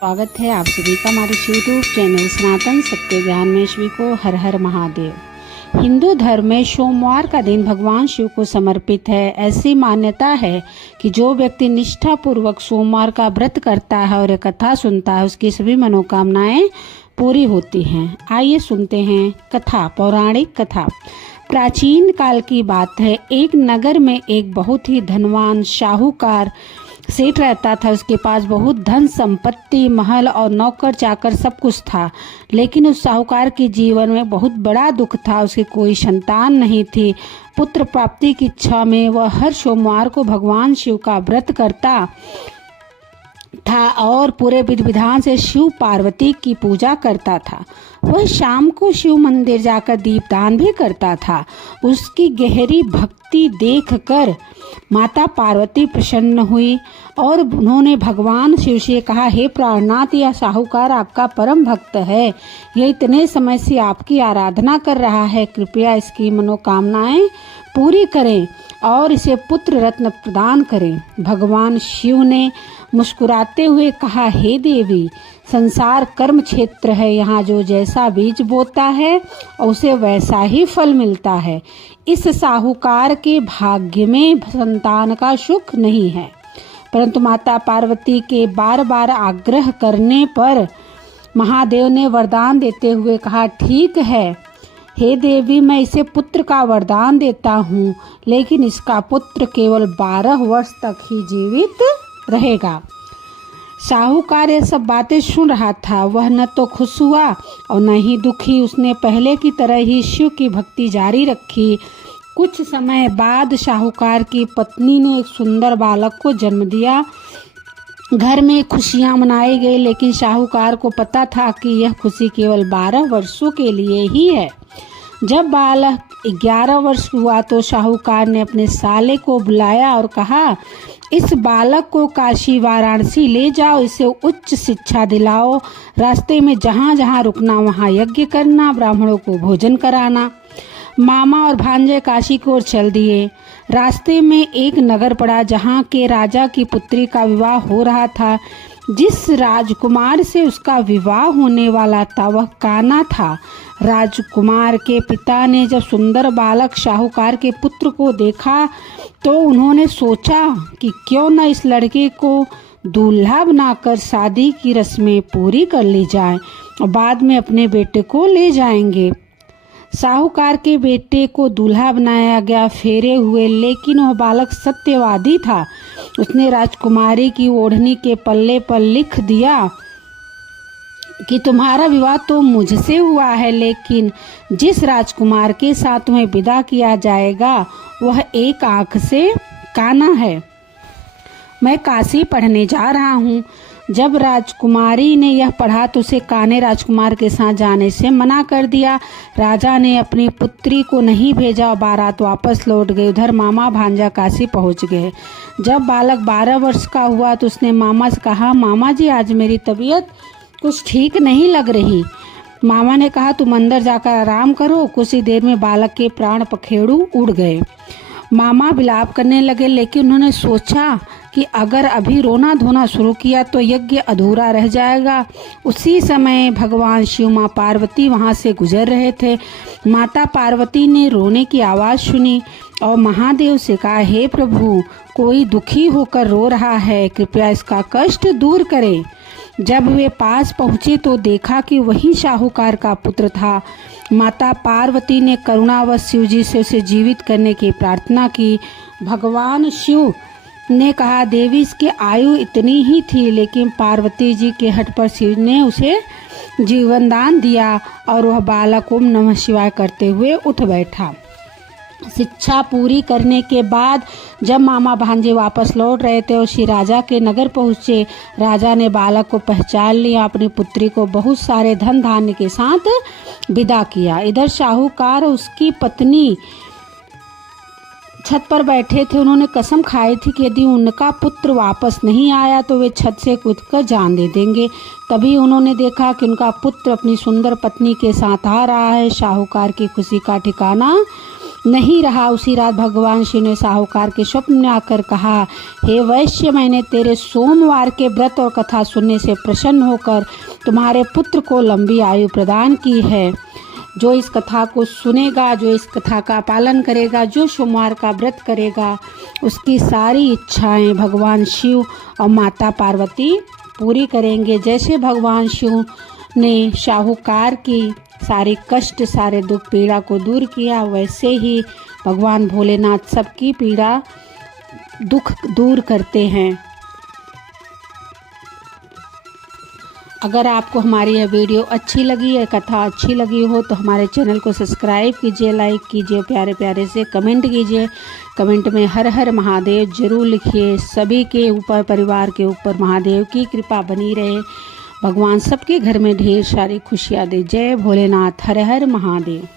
स्वागत है आप सभी का हमारे यूट्यूब चैनल सनातन सत्य ज्ञान में शिव को हर हर महादेव। हिंदू धर्म में सोमवार का दिन भगवान शिव को समर्पित है। ऐसी मान्यता है कि जो व्यक्ति निष्ठा पूर्वक सोमवार का व्रत करता है और कथा सुनता है उसकी सभी मनोकामनाएं पूरी होती हैं। आइए सुनते हैं कथा। पौराणिक कथा। प्राचीन काल की बात है। एक नगर में एक बहुत ही धनवान साहूकार सेठ रहता था। उसके पास बहुत धन संपत्ति, महल और नौकर चाकर सब कुछ था। लेकिन उस साहूकार के जीवन में बहुत बड़ा दुख था। उसकी कोई संतान नहीं थी। पुत्र प्राप्ति की इच्छा में वह हर सोमवार को भगवान शिव का व्रत करता था और पूरे विधि विधान से शिव पार्वती की पूजा करता था। वह शाम को शिव मंदिर जाकर दीपदान भी करता था। उसकी गहरी भक्ति देखकर माता पार्वती प्रसन्न हुई और उन्होंने भगवान शिव से कहा, हे प्राणनाथ, यह साहूकार आपका परम भक्त है। यह इतने समय से आपकी आराधना कर रहा है। कृपया इसकी मनोकामनाएं पूरी करें और इसे पुत्र रत्न प्रदान करें। भगवान शिव ने मुस्कुराते हुए कहा, हे देवी, संसार कर्म क्षेत्र है। यहाँ जो जैसा बीज बोता है उसे वैसा ही फल मिलता है। इस साहूकार के भाग्य में संतान का सुख नहीं है। परंतु माता पार्वती के बार बार आग्रह करने पर महादेव ने वरदान देते हुए कहा, ठीक है हे देवी, मैं इसे पुत्र का वरदान देता हूँ, लेकिन इसका पुत्र केवल 12 वर्ष तक ही जीवित रहेगा। साहूकार ये सब बातें सुन रहा था। वह न तो खुश हुआ और न ही दुखी। उसने पहले की तरह ही शिव की भक्ति जारी रखी। कुछ समय बाद साहूकार की पत्नी ने एक सुंदर बालक को जन्म दिया। घर में खुशियां मनाई गई, लेकिन साहूकार को पता था कि यह खुशी केवल 12 वर्षों के लिए ही है। जब बालक 11 वर्ष हुआ तो साहूकार ने अपने साले को बुलाया और कहा, इस बालक को काशी वाराणसी ले जाओ, इसे उच्च शिक्षा दिलाओ। रास्ते में जहाँ जहाँ रुकना वहाँ यज्ञ करना, ब्राह्मणों को भोजन कराना। मामा और भांजे काशी की ओर चल दिए। रास्ते में एक नगर पड़ा जहाँ के राजा की पुत्री का विवाह हो रहा था। जिस राजकुमार से उसका विवाह होने वाला था वह कान्हा था। राजकुमार के पिता ने जब सुंदर बालक साहूकार के पुत्र को देखा तो उन्होंने सोचा कि क्यों न इस लड़के को दूल्हा बनाकर शादी की रस्में पूरी कर ली जाए और बाद में अपने बेटे को ले जाएंगे। साहूकार के बेटे को दूल्हा बनाया गया, फेरे हुए, लेकिन वह बालक सत्यवादी था। उसने राजकुमारी की ओढ़नी के पल्ले पर लिख दिया कि तुम्हारा विवाह तो मुझसे हुआ है, लेकिन जिस राजकुमार के साथ तुम्हें विदा किया जाएगा वह एक आंख से काना है। मैं काशी पढ़ने जा रहा हूँ। जब राजकुमारी ने यह पढ़ा तो उसे कान्हे राजकुमार के साथ जाने से मना कर दिया। राजा ने अपनी पुत्री को नहीं भेजा और बारात वापस लौट गई। उधर मामा भांजा काशी पहुंच गए। जब बालक 12 वर्ष का हुआ तो उसने मामा से कहा, मामा जी, आज मेरी तबीयत कुछ ठीक नहीं लग रही। मामा ने कहा, तुम अंदर जाकर आराम करो। कुछ ही देर में बालक के प्राण पखेरु उड़ गए। मामा विलाप करने लगे, लेकिन उन्होंने सोचा कि अगर अभी रोना धोना शुरू किया तो यज्ञ अधूरा रह जाएगा। उसी समय भगवान शिव माँ पार्वती वहाँ से गुजर रहे थे। माता पार्वती ने रोने की आवाज़ सुनी और महादेव से कहा, हे प्रभु, कोई दुखी होकर रो रहा है, कृपया इसका कष्ट दूर करें। जब वे पास पहुँचे तो देखा कि वही साहूकार का पुत्र था। माता पार्वती ने करुणावश शिव जी से उसे जीवित करने की प्रार्थना की। भगवान शिव ने कहा, देवी, इसकी आयु इतनी ही थी, लेकिन पार्वती जी के हट पर शिव ने उसे जीवन दान दिया और वह बालक ओम नमः शिवाय करते हुए उठ बैठा। शिक्षा पूरी करने के बाद जब मामा भांजे वापस लौट रहे थे और श्री राजा के नगर पहुँचे, राजा ने बालक को पहचान लिया। अपनी पुत्री को बहुत सारे धन धान्य के साथ विदा किया। इधर साहूकार और उसकी पत्नी छत पर बैठे थे। उन्होंने कसम खाई थी कि यदि उनका पुत्र वापस नहीं आया तो वे छत से कूदकर जान दे देंगे। तभी उन्होंने देखा कि उनका पुत्र अपनी सुंदर पत्नी के साथ आ रहा है। साहूकार की खुशी का ठिकाना नहीं रहा। उसी रात भगवान शिव ने साहूकार के स्वप्न में आकर कहा, हे वैश्य, मैंने तेरे सोमवार के व्रत और कथा सुनने से प्रसन्न होकर तुम्हारे पुत्र को लंबी आयु प्रदान की है। जो इस कथा को सुनेगा, जो इस कथा का पालन करेगा, जो सोमवार का व्रत करेगा, उसकी सारी इच्छाएं भगवान शिव और माता पार्वती पूरी करेंगे। जैसे भगवान शिव ने साहूकार की सारे कष्ट, सारे दुख, पीड़ा को दूर किया, वैसे ही भगवान भोलेनाथ सबकी पीड़ा, दुख दूर करते हैं। अगर आपको हमारी यह वीडियो अच्छी लगी, यह कथा अच्छी लगी हो तो हमारे चैनल को सब्सक्राइब कीजिए, लाइक कीजिए, प्यारे प्यारे से कमेंट कीजिए। कमेंट में हर हर महादेव जरूर लिखिए। सभी के ऊपर, परिवार के ऊपर महादेव की कृपा बनी रहे। भगवान सबके घर में ढेर सारी खुशियाँ दे। जय भोलेनाथ, हर हर महादेव।